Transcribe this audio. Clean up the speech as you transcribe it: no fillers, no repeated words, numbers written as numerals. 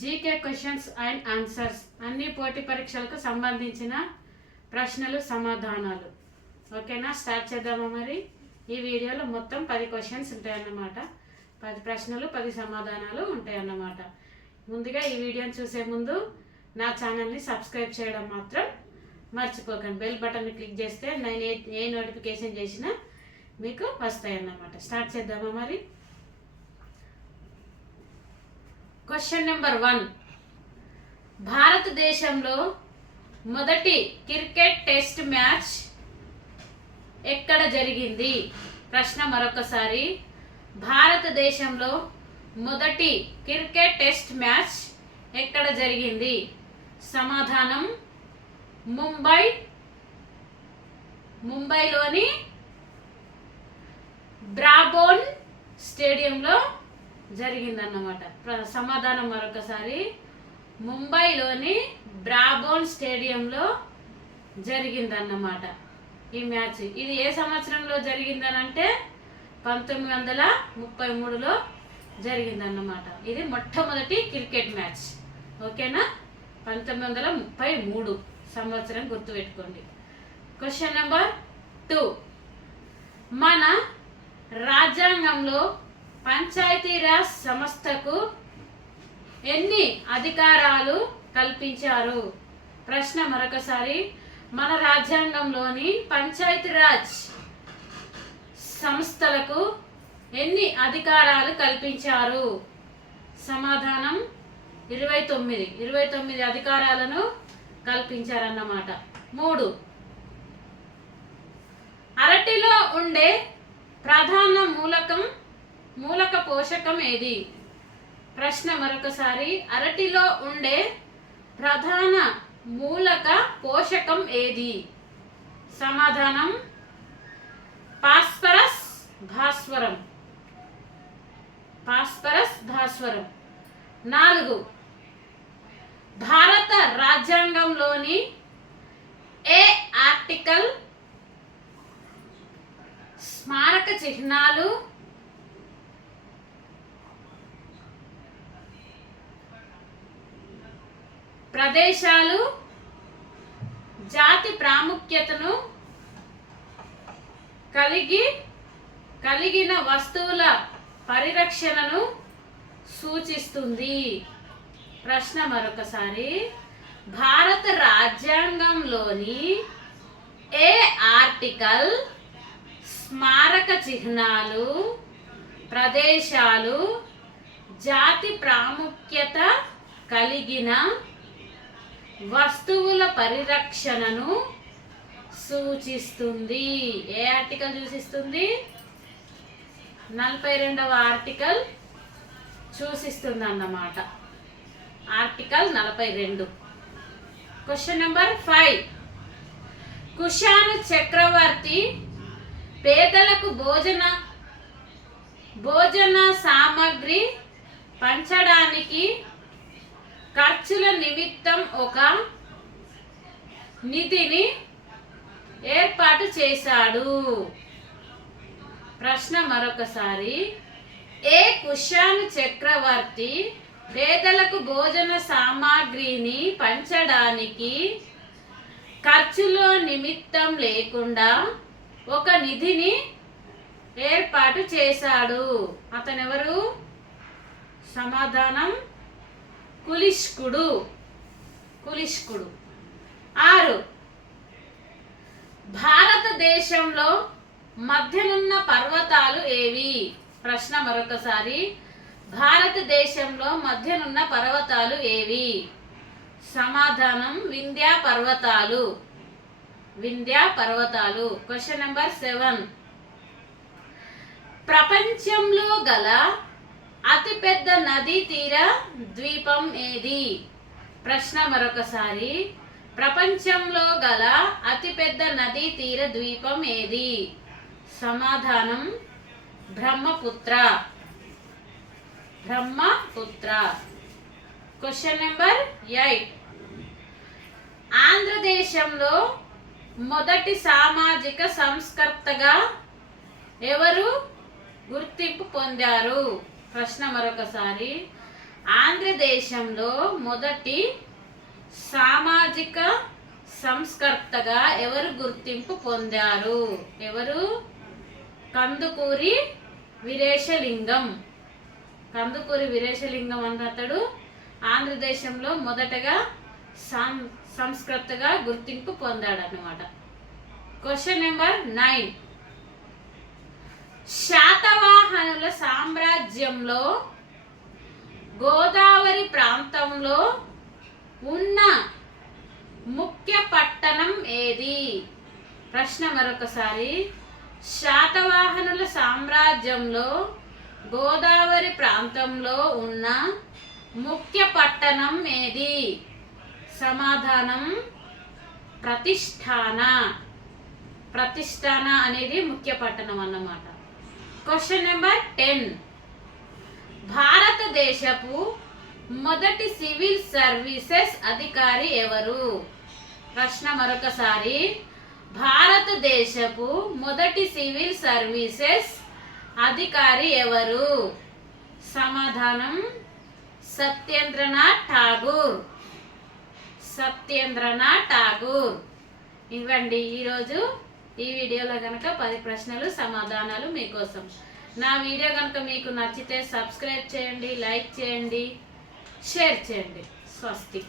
GK questions and answers అన్ని పోటీ పరీక్షలకు సంబంధించిన ప్రశ్నలు సమాధానాలు. ఓకేనా, స్టార్ట్ చేద్దామా? మరి ఈ వీడియోలో మొత్తం 10 క్వశ్చన్స్ ఉంటాయన్నమాట. 10 ప్రశ్నలు 10 సమాధానాలు ఉంటాయన్నమాట. ముందుగా ఈ వీడియోని చూసే ముందు నా ఛానల్ని సబ్స్క్రైబ్ చేయడం మాత్రం మర్చిపోకండి. బెల్ బటన్ని క్లిక్ చేస్తే నేను ఏ నోటిఫికేషన్ చేసినా మీకు వస్తాయన్నమాట. స్టార్ట్ చేద్దామా మరి? Question number 1. భారతదేశంలో మొదటి క్రికెట్ టెస్ట్ మ్యాచ్ ఎక్కడ జరిగింది? ప్రశ్న మరొకసారి. భారతదేశంలో మొదటి క్రికెట్ టెస్ట్ మ్యాచ్ ఎక్కడ జరిగింది? సమాధానం ముంబైలోని బ్రాబోన్ స్టేడియంలో జరిగిందన్నమాట. సమాధానం మరొకసారి. ముంబైలోని బ్రాబోన్ స్టేడియంలో జరిగిందన్నమాట ఈ మ్యాచ్. ఇది ఏ సంవత్సరంలో జరిగిందనంటే 1933లో జరిగిందన్నమాట. ఇది మొట్టమొదటి క్రికెట్ మ్యాచ్. ఓకేనా, 1933 సంవత్సరం గుర్తుపెట్టుకోండి. Question number 2. మన రాజ్యాంగంలో పంచాయతీరాజ్ సంస్థకు ఎన్ని అధికారాలు కల్పించారు? ప్రశ్న మరొకసారి. మన రాజ్యాంగంలోని పంచాయతీరాజ్ సంస్థలకు ఎన్ని అధికారాలు కల్పించారు? సమాధానం 29 అధికారాలను కల్పించారన్నమాట. 3. అరటిలో ఉండే ప్రధాన మూలక పోషకం ఏది? ప్రశ్న మరొకసారి. అరటిలో ఉండే ప్రధాన మూలక పోషకం ఏది? సమాధానం భాస్వరం. 4. భారత రాజ్యాంగంలోని ఏ ఆర్టికల్ స్మారక చిహ్నాలు, ప్రదేశాలు, జాతి ప్రాముఖ్యతను కలిగిన వస్తువుల పరిరక్షణను సూచిస్తుంది? ప్రశ్న మరొకసారి. భారత రాజ్యాంగంలోని ఏ ఆర్టికల్ స్మారక చిహ్నాలు, ప్రదేశాలు, జాతి ప్రాముఖ్యత కలిగిన వస్తువుల పరిరక్షణను సూచిస్తుంది? ఏ ఆర్టికల్ సూచిస్తుంది? 42వ ఆర్టికల్ సూచిస్తుంది అన్నమాట. ఆర్టికల్ 42. Question number 5. కుషాను చక్రవర్తి పేదలకు భోజన సామగ్రి పంచడానికి ఖర్చుల నిమిత్తం ఒక నిధిని ఏర్పాటు చేశాడు. ప్రశ్న మరొకసారి. ఏ కుషాను చక్రవర్తి పేదలకు భోజన సామాగ్రిని పంచడానికి ఖర్చుల నిమిత్తం లేకుండా ఒక నిధిని ఏర్పాటు చేశాడు? అతనెవరు? సమాధానం కులిష్కుడు. 6. భారతదేశంలో మధ్యనున్న పర్వతాలు ఏవి? ప్రశ్న మరొకసారి. భారతదేశంలో మధ్యనున్న పర్వతాలు ఏవి? సమాధానం వింధ్యా పర్వతాలు. Question number 7. ప్రపంచంలో గల అతిపెద్ద నదీ తీర ద్వీపం ఏది? ప్రశ్న మరొకసారి. ప్రపంచంలో గల అతిపెద్ద నదీ తీర ద్వీపం ఏది? సమాధానం బ్రహ్మపుత్ర. Question number 8. ఆంధ్రదేశంలో మొదటి సామాజిక సంస్కర్తగా ఎవరు గుర్తింపు పొందారు? ప్రశ్న మరొకసారి. ఆంధ్రదేశంలో మొదటి సామాజిక సంస్కర్తగా ఎవరు గుర్తింపు పొందారు? ఎవరు? కందుకూరి వీరేశలింగం. కందుకూరి వీరేశలింగం అన్నతడు ఆంధ్రదేశంలో మొదటగా సంస్కర్తగా గుర్తింపు పొందాడు అన్నమాట. Question number 9. శాతవాహనుల సామ్రాజ్యంలో గోదావరి ప్రాంతంలో ఉన్న ముఖ్య పట్టణం ఏది? ప్రశ్న మరొకసారి. శాతవాహనుల సామ్రాజ్యంలో గోదావరి ప్రాంతంలో ఉన్న ముఖ్య పట్టణం ఏది? సమాధానం ప్రతిష్ఠాన. ప్రతిష్ఠాన అనేది ముఖ్య పట్టణం అన్నమాట. Question number 10. భారతదేశపు మొదటి సివిల్ సర్వీసెస్ అధికారి ఎవరు? ప్రశ్న మరొకసారి. భారతదేశపు మొదటి సివిల్ సర్వీసెస్ అధికారి ఎవరు? సమాధానం సత్యేంద్రనాథ్ ఠాగూర్. సత్యేంద్రనాథ్ ఠాగూర్. ఇవ్వండి ఈరోజు ఈ వీడియోలో కనుక 10 ప్రశ్నలు సమాధానాలు మీకోసం. నా వీడియో కనుక మీకు నచ్చితే సబ్స్క్రైబ్ చేయండి, లైక్ చేయండి, షేర్ చేయండి. స్వస్తి.